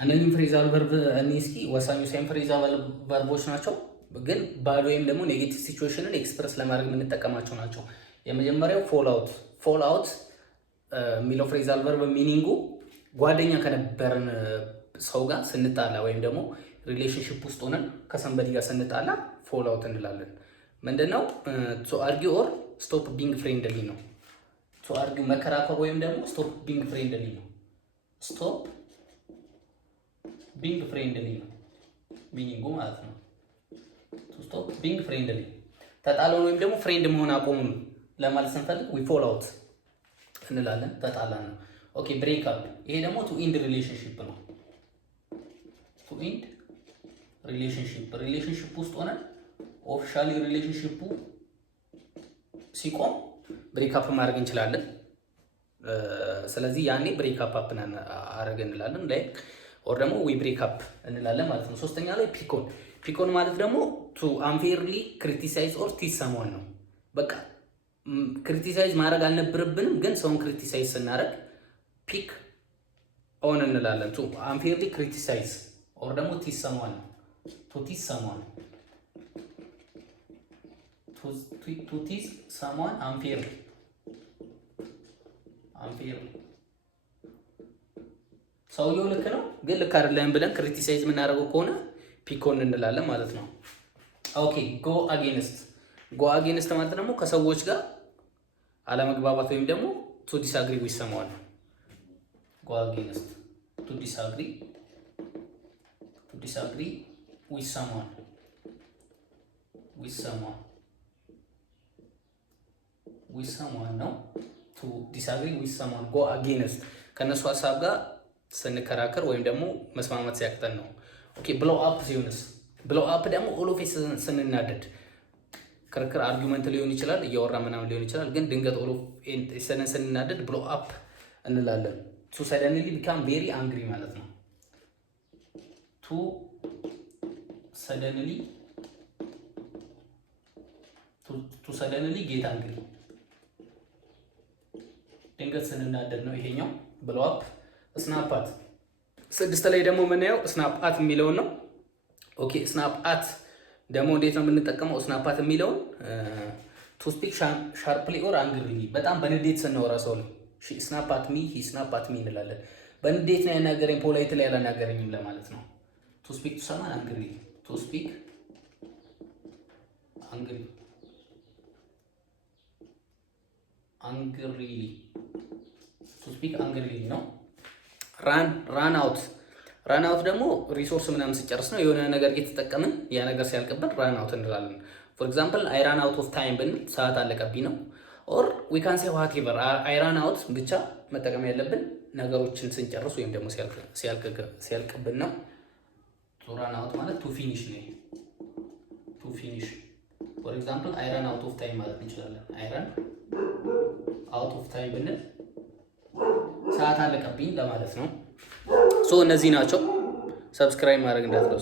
እነኚህ ፍሬዛል ቨርብ እስኪ ወሳኙ ሳይን ፍሬዛል ቨርቦች ናቸው፣ ግን ባድ ወይም ደግሞ ኔጌቲቭ ሲቹዌሽንን ኤክስፕረስ ለማድረግ የምንጠቀማቸው ናቸው። የመጀመሪያው ፎል አውት የሚለው ፍሬዛል ቨርብ ሚኒንጉ ጓደኛ ከነበረን ሰው ጋር ስንጣላ ወይም ደግሞ ሪሌሽንሽፕ ውስጥ ሆነን ከሰንበዲ ጋር ስንጣላ ፎል አውት እንላለን። ምንድነው? ቱ አርጊው ኦር ስቶፕ ቢንግ ፍሬንድሊ ነው። ቱ አርጊው መከራከር ወይም ደግሞ ስቶፕ ቢንግ ፍሬንድሊ ነው። ስቶፕ ቢንግ ፍሬንድሊ ነው ሚኒንጉ ማለት ነው። ቱ ስቶፕ ቢንግ ፍሬንድሊ ተጣላን ወይም ደግሞ ፍሬንድ መሆን አቆሙን ለማለት ስንፈልግ ዊ ፎል አውት እንላለን። ተጣላን ነው። ኦኬ ብሬክ አፕ፣ ይሄ ደግሞ ቱ ኢንድ ሪሌሽንሺፕ ነው። ቱ ኢንድ ሪሌሽንሺፕ ውስጥ ሆነን ኦፊሻሊ ሪሌሽንሺፑ ሲቆም ብሬክ አፕ ማድረግ እንችላለን። ስለዚህ ያኔ ብሬክ አፕ አረገ እንላለን ላይ ኦር ደግሞ ዊ ብሬክ አፕ እንላለን ማለት ነው። ሶስተኛ ላይ ፒኮን ማለት ደግሞ ቱ አንፌርሊ ክሪቲሳይዝ ኦር ቲዝ ሰምዋን ነው። በቃ ክሪቲሳይዝ ማድረግ አልነበረብንም፣ ግን ሰውን ክሪቲሳይዝ ስናደርግ ፒክ ኦን እንላለን። ቱ አንፌርሊ ክሪቲሳይዝ ኦር ደግሞ ቲዝ ሰምዋን ነው። ቱ ቲዝ ሰምዋን አንፌርሊ ሰውየው ልክ ነው ግን ልክ አይደለም ብለን ክሪቲሳይዝ የምናደርገው ከሆነ ፒኮን እንላለን ማለት ነው። ኦኬ ጎ አጌንስት ማለት ደግሞ ከሰዎች ጋር አለመግባባት ወይም ደግሞ ቱ ዲስአግሪ ዊዝ ሰምዋን ነው። ጎ አጌንስት ቱ ዲስአግሪ ዊዝ ሰምዋን ነው። ቱ ዲስአግሪ ዊዝ ሰምዋን ጎ አጌንስት ከነሱ ሀሳብ ጋር ስንከራከር ወይም ደግሞ መስማማት ሲያቅተን ነው። ኦኬ ብሎ አፕ ሲሆንስ? ብሎ አፕ ደግሞ ኦል ኦፍ ስንናደድ ክርክር አርጊውመንት ሊሆን ይችላል፣ እያወራ ምናምን ሊሆን ይችላል። ግን ድንገት ኦል ኦፍ ስንናደድ ብሎ አፕ እንላለን። ቱ ሰደንሊ ቢካም ቬሪ አንግሪ ማለት ነው። ቱ ሰደንሊ ጌት አንግሪ ድንገት ስንናደድ ነው ይሄኛው ብሎ አፕ። ስናፕ አት 6 ላይ ደግሞ የምናየው ስናፕ አት የሚለውን ነው። ኦኬ ስናፕ አት ደግሞ እንዴት ነው የምንጠቀመው? ስናፕ አት የሚለውን ቱ ስፒክ ሻርፕሊ ኦር አንግሪሊ፣ በጣም በንዴት ስናወራ ሰው ነው ስናፕ አት ሚ ሂ ስናፕ አት ሚ እንላለን። በንዴት ነው ያናገረኝ ፖላይት ላይ ያላናገረኝም ለማለት ነው። ቱ ስፒክ ቱ ሰማን አንግሪሊ፣ ቱ ስፒክ አንግሪሊ ነው። ራን አውት ደግሞ ሪሶርስ ምናምን ሲጨርስ ነው። የሆነ ነገር እየተጠቀምን ያ ነገር ሲያልቅብን ራን አውት እንላለን። ፎር ኤግዛምፕል አይ ራን አውት ኦፍ ታይም ብንል ሰዓት አለቀብኝ ነው። ኦር ዊ ካን ሴይ ዋትኤቨር አይ ራን አውት ብቻ መጠቀም ያለብን ነገሮችን ስንጨርስ ወይም ደግሞ ሲያልቅብን ነው። ቱ ራን አውት ማለት ቱ ፊኒሽ ነው። ቱ ፊኒሽ ፎር ኤግዛምፕል አይ ራን አውት ኦፍ ታይም ማለት እንችላለን። አይ ራን አውት ኦፍ ታይም ብንል ሰዓት አለቀብኝ ለማለት ነው። ሶ እነዚህ ናቸው። ሰብስክራይብ ማድረግ እንዳትረሱ።